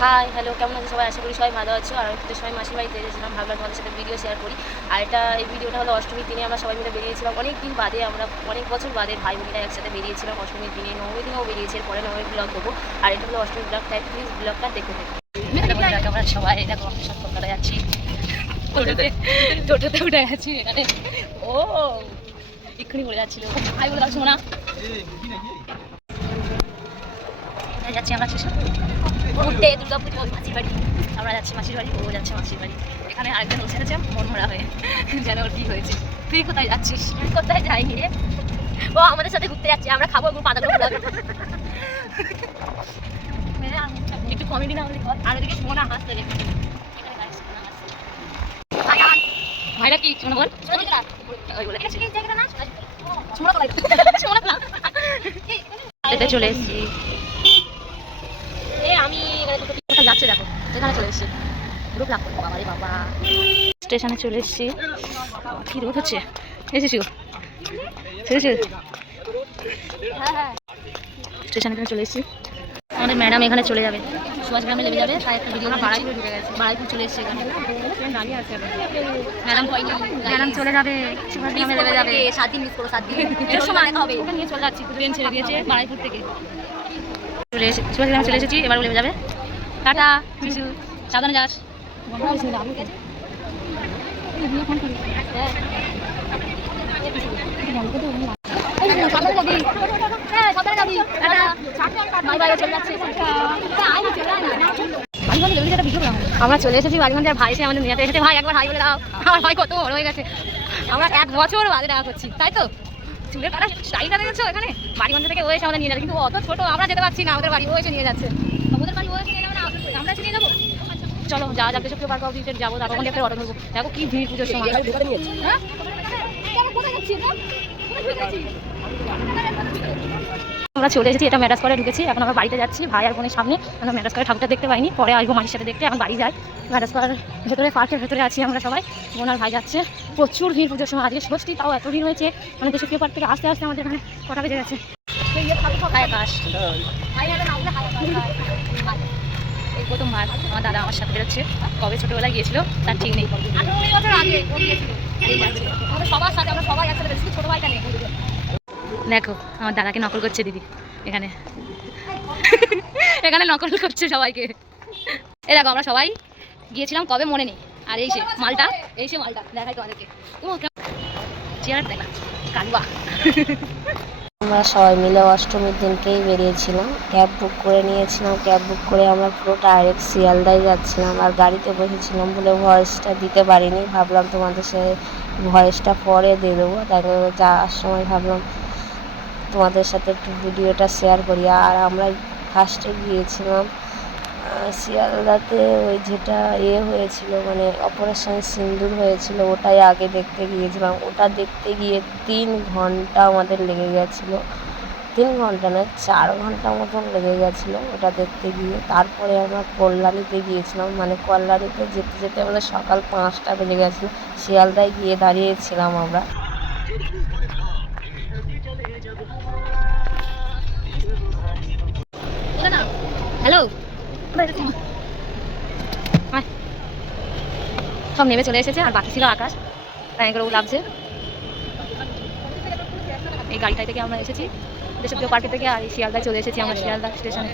Hi hello কেমন আছে সবাই? আশা করি সবাই ভালো আছো। আর একটু সবাই মাসির বাড়িতে এসেছিলাম ভাবলাম তোমাদের সাথে ভিডিও শেয়ার করি। আর এটা এই ভিডিওটা হলো অষ্টমীর দিনে আমরা সবাই মিলে বেরিয়েছিলাম। অনেক দিন বাদে আমরা অনেক বছর বাদে ভাই বোনেরা একসাথে বেরিয়েছিলাম অষ্টমীর দিনে। নবমী দিনেও বেরিয়েছি এরপরে নবমী ব্লগ দেবো। আর এটা হলো অষ্টমী ব্লগ তাই প্লিজ ব্লগটা দেখে দেখো আমরা সবাই? দেখো আমরা সব কলকাতায় যাচ্ছি টোটোতে উঠে যাচ্ছি এখানে ও এক্ষুনি বলে যাচ্ছিল। ভাই বলে শোনো না। যাচ্ছি আমরা শেষে ঘুরতে দুর্গাপুর মাসির বাড়ি। আমরা যাচ্ছি মাসির বাড়ি ও যাচ্ছে মাসির বাড়ি। এখানে আরেকজন বসে আছে মন মরা হয়ে যেন ওর কি হয়েছে। তুই কোথায় যাচ্ছিস? আমি কোথায় যাইনি রে? ও আমাদের সাথে ঘুরতে যাচ্ছে আমরা খাব এবং পাতাগুলো একটু কমেডি না হলে কর। আর ওদিকে সোনা হাসতে। ভাইরা কি শোনো বল? গেছে চলে এসেছি এ আমি এখানে দুটো কোথায় যাচ্ছে দেখো এখানে চলে এসেছি। গ্রুপ লাভ করব বাবা। রে বাবা স্টেশনে চলে এসেছি। কি রোদ হচ্ছে? এসেছি স্টেশনে এখানে চলে এসেছি। আমাদের ম্যাডাম এখানে চলে যাবে। সুভাষ গ্রামে লেগে যাবে তাই একটা ভিডিও বাড়াইপুর ঢুকে গেছে বাড়াইপুর চলে এসেছে এখানে। ম্যাডাম ম্যাডাম চলে যাবে সুভাষ গ্রামে লেগে যাবে। সাত দিন মিস করো সাত দিন। এর সময় হবে। ওখানে নিয়ে চলে যাচ্ছি ট্রেন ছেড়ে দিয়েছে বাড়াইপুর থেকে। চলে এসে সুভাষ গ্রামে চলে এসেছি এবার বলে যাবে। টাটা সাবধানে যাস। আমরা চলে এসেছি বাড়িগঞ্জের ভাই সে আমাদের নিয়ে এসেছে। ভাই, একবার হাই বলে দাও। আমার ভাই কত বড় হয়ে গেছে। আমরা এক বছর বাদে দেখা করছি, তাই তো? চুলের কাটা স্টাইলটা দেখেছ এখানে বাড়িগঞ্জ থেকে ও এসে আমাদের নিয়ে যাবে, কিন্তু অত ছোট, আমরা যেতে পারছি না। আমাদের বাড়ি ও এসে নিয়ে যাচ্ছে। আমাদের বাড়ি ও এসে নিয়ে যাবে না। আমরা নিয়ে যাব? চলো যা যাকে সব পার্ক যাব তারপর একটা অটো নেব দেখো কি ভিড় পুজোর সময়। হ্যাঁ? আমরা চলে এসেছি এটা ম্যাডাস করে ঢুকেছি। এখন আমরা বাড়িতে যাচ্ছি ভাই আর বোনের সামনে। আমরা ম্যাডাস করে ঠাকুরটা দেখতে পাইনি পরে আসব মাসির সাথে দেখতে এখন বাড়ি যাই। ম্যাডাস করার ভেতরে পার্কের ভেতরে আছি আমরা সবাই। বোন আর ভাই যাচ্ছে। প্রচুর ভিড় পুজোর সময়। আজকে ষষ্ঠী তাও এত ভিড় হয়েছে। মানে দেশীয় পার্ক থেকে আস্তে আস্তে আমাদের এখানে কটা বেজে গেছে? আকাশ এই আমার দাদা আমার সাথে বেরোচ্ছে কবে ছোটবেলায় গিয়েছিল, তার ঠিক নেই। সবার সাথে আমরা সবাই একসাথে ছোট ভাইটা নেই দেখো, আমার দাদাকে নকল করছে দিদি, এখানে। এখানে নকল করছে সবাইকে। এ দেখো, আমরা সবাই গিয়েছিলাম কবে মনে নেই। আর এই সে মালটা, এই সে মালটা, দেখাই তোমাদেরকে। ও চেয়ার দেখা কালুয়া। আমরা সবাই মিলে অষ্টমীর দিনকেই বেরিয়েছিলাম। ক্যাব বুক করে নিয়েছিলাম। ক্যাব বুক করে আমরা পুরো ডাইরেক্ট শিয়ালদায় যাচ্ছিলাম আর গাড়িতে বসেছিলাম বলে ভয়েসটা দিতে পারিনি। ভাবলাম তোমাদের সাথে ভয়েসটা পরে দিয়ে দেবো। তাই যাওয়ার সময় ভাবলাম তোমাদের সাথে একটু ভিডিওটা শেয়ার করি। আর আমরা ফার্স্টে গিয়েছিলাম শিয়ালদাতে ওই যেটা ইয়ে হয়েছিল মানে অপারেশন সিন্দুর হয়েছিল, ওটাই আগে দেখতে গিয়েছিলাম। ওটা দেখতে গিয়ে তিন ঘণ্টা আমাদের লেগে গেছিল। তিন ঘণ্টা না চার ঘণ্টা মতন লেগে গেছিল ওটা দেখতে গিয়ে। তারপরে আমরা কল্যাণীতে গিয়েছিলাম মানে কল্যাণীতে যেতে যেতে আমাদের সকাল পাঁচটা বেজে গেছিল শিয়ালদায় গিয়ে দাঁড়িয়েছিলাম আমরা। সব নেমে চলে এসেছে, আর বাকি ছিল আকাশ। তাই করে ও লাভছে। এই গাড়িটাই থেকে আমরা এসেছি। দেশপ্রিয় পার্কে থেকে, আর শিয়ালদায় চলে এসেছি আমরা, শিয়ালদা স্টেশনে।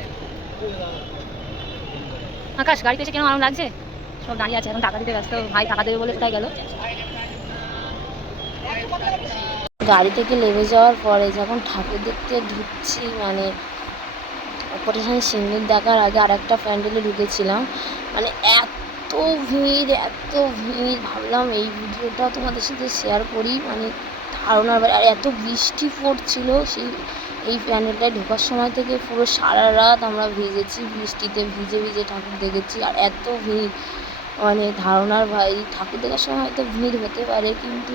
আকাশ, গাড়িতে এসে কেন আরাম লাগছে? সব দাঁড়িয়ে আছে, এখন টাকা দিতে ব্যস্ত। ভাই টাকা দেবে বলে কোথায় গেল? গাড়ি থেকে নেমে যাওয়ার পরে যখন ঠাকুর দেখতে ঢুকছি মানে অপারেশন সিন্দুর দেখার আগে আর একটা প্যান্ডেলে ঢুকেছিলাম মানে এত এত ভিড় এত ভিড় ভাবলাম এই ভিডিওটা তোমাদের সাথে শেয়ার করি মানে ধারণার আর এত বৃষ্টি পড়ছিল সেই এই প্যান্ডেলটায় ঢোকার সময় থেকে পুরো সারা রাত আমরা ভিজেছি বৃষ্টিতে ভিজে ভিজে ঠাকুর দেখেছি আর এত ভিড় মানে ধারণার ভাই ঠাকুর দেখার সময় হয়তো ভিড় হতে পারে কিন্তু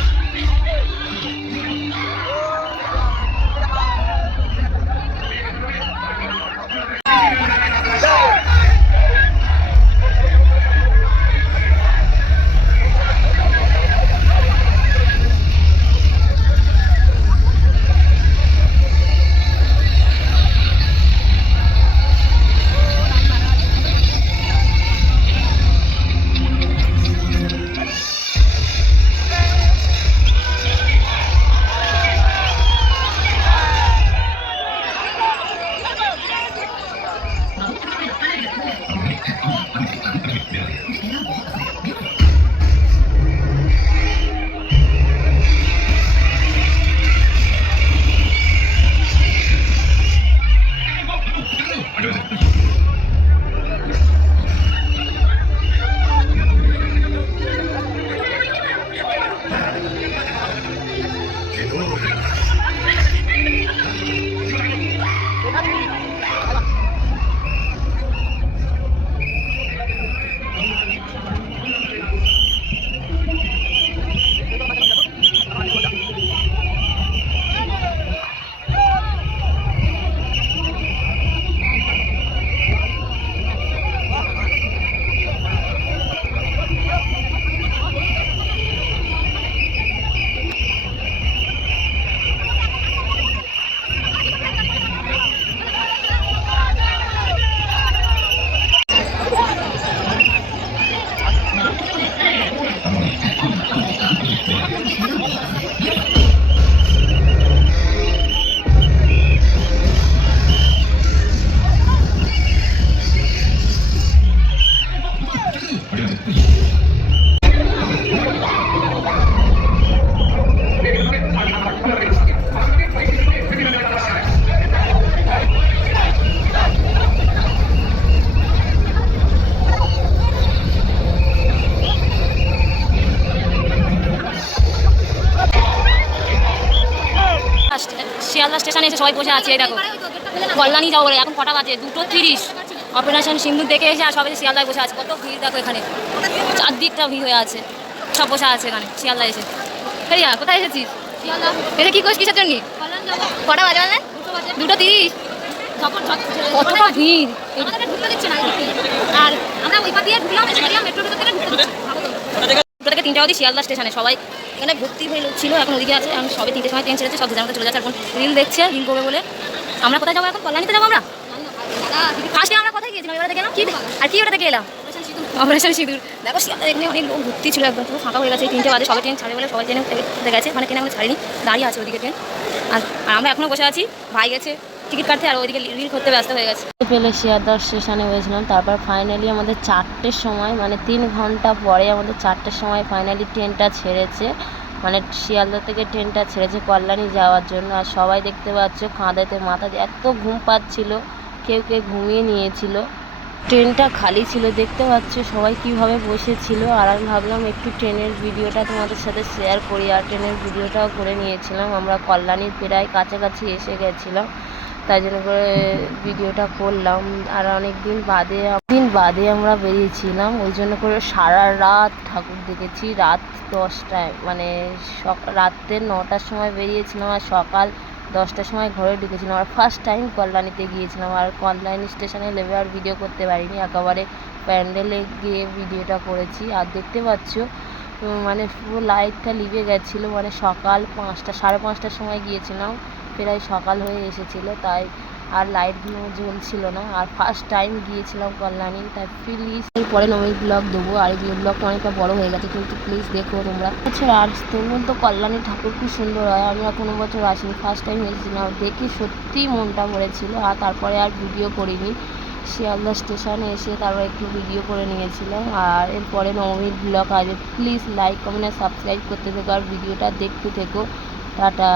শিয়ালদা স্টেশনে এসে সবাই বসে আছে দেখো। কল্যাণী যাব বলে, এখন কটা বাজে? দুটো তিরিশ। অপারেশন সিন্ধু দেখে এসে আর সবাই শিয়ালদায় বসে আছে। কত ভিড় দেখো এখানে। চারদিকটা ভিড় হয়ে আছে। সব বসে আছে এখানে, শিয়ালদা এসে। ফেরিয়া কোথায় এসেছিস? এটা কি করছিস, কিসের জন্য? কটা বাজে মানে দুটো তিরিশ। কতটা ভিড়। আর তিনটে অবধি শিয়ালদা স্টেশনে সবাই। এখানে ভর্তি হয়ে লোক ছিল, এখন ওদিকে আছে আমি সবে তিনটে সময় ট্রেন ছেড়েছে, সব যে চলে যাচ্ছে এখন রিল দেখছে রিল করবে বলে। আমরা কোথায় যাব এখন? কল্যাণীতে যাব আমরা? ফার্স্টে আমরা কোথায় গিয়েছিলাম? এবারে গেলাম কি আর কি ওটা থেকে এলাম অপারেশন সিঁদুর। দেখো এখানে অনেক লোক ভর্তি ছিল একদম, পুরো ফাঁকা হয়ে গেছে তিনটে বাজে। সবাই ট্রেন ছাড়ে বলে সবাই ট্রেনে গেছে মানে ট্রেন এখন ছাড়েনি, দাঁড়িয়ে আছে ওদিকে ট্রেন। আর আমরা এখনও বসে আছি, ভাই গেছে টিকিট কাটতে আর ওইদিকে রিল করতে ব্যস্ত হয়ে গেছে। পেলে শিয়ালদা স্টেশনে হয়েছিলাম তারপর ফাইনালি আমাদের চারটের সময় মানে তিন ঘণ্টা পরে আমাদের চারটের সময় ফাইনালি ট্রেনটা ছেড়েছে। মানে শিয়ালদা থেকে ট্রেনটা ছেড়েছে কল্যাণী যাওয়ার জন্য, আর সবাই দেখতে পাচ্ছ কাঁদাতে মাথা দিয়ে, এত ঘুম পাচ্ছিল, কেউ কেউ ঘুমিয়ে নিয়েছিল। ট্রেনটা খালি ছিল, দেখতে পাচ্ছ সবাই কীভাবে বসেছিল। আর আমি ভাবলাম একটু ট্রেনের ভিডিওটা তোমাদের সাথে শেয়ার করি। আর ট্রেনের ভিডিওটাও করে নিয়েছিলাম। আমরা কল্যাণীর প্রায় কাছাকাছি এসে গেছিলাম। তাই জন্য করে ভিডিওটা করলাম। আর অনেক দিন বাদে দিন বাদে আমরা বেরিয়েছিলাম। ওই জন্য করে সারা রাত ঠাকুর দেখেছি। রাত দশটায় মানে সক- রাত্রে নটার সময় বেরিয়েছিলাম। আর সকাল দশটার সময় ঘরে ঢুকেছিলাম আর ফার্স্ট টাইম কল্যাণীতে গিয়েছিলাম আর কল্যাণী স্টেশনে নেমে আর ভিডিও করতে পারিনি, একেবারে প্যান্ডেলে গিয়ে ভিডিওটা করেছি। আর দেখতে পাচ্ছ মানে পুরো লাইটটা লিভে গেছিল মানে সকাল পাঁচটা, সাড়ে পাঁচটার সময় গিয়েছিলাম, প্রায় সকাল হয়ে এসেছিল, তাই আর লাইটগুলো জ্বলছিল না। আর ফার্স্ট টাইম গিয়েছিলাম কল্যাণী, তাই প্লিজ এরপরে নমিক ব্লগ দেবো। আর এই ব্লগটা অনেকটা বড় হয়ে গেছে, কিন্তু প্লিজ দেখো তোমরা। আচ্ছা আর তোমরা তো কল্যাণী ঠাকুর খুব সুন্দর হয়, আমি আর কোনো বছর আসিনি। ফার্স্ট টাইম এসেছিলাম দেখে সত্যিই মনটা ভরেছিল। আর তারপরে আর ভিডিও করিনি। শিয়ালদা স্টেশনে এসে তারপর একটু ভিডিও করে নিয়েছিলাম। আর এরপরে নবমীর ব্লগ আসবে। প্লিজ লাইক কমেন্ট আর সাবস্ক্রাইব করতে থেকো, আর ভিডিওটা দেখতে থেকো। টাটা।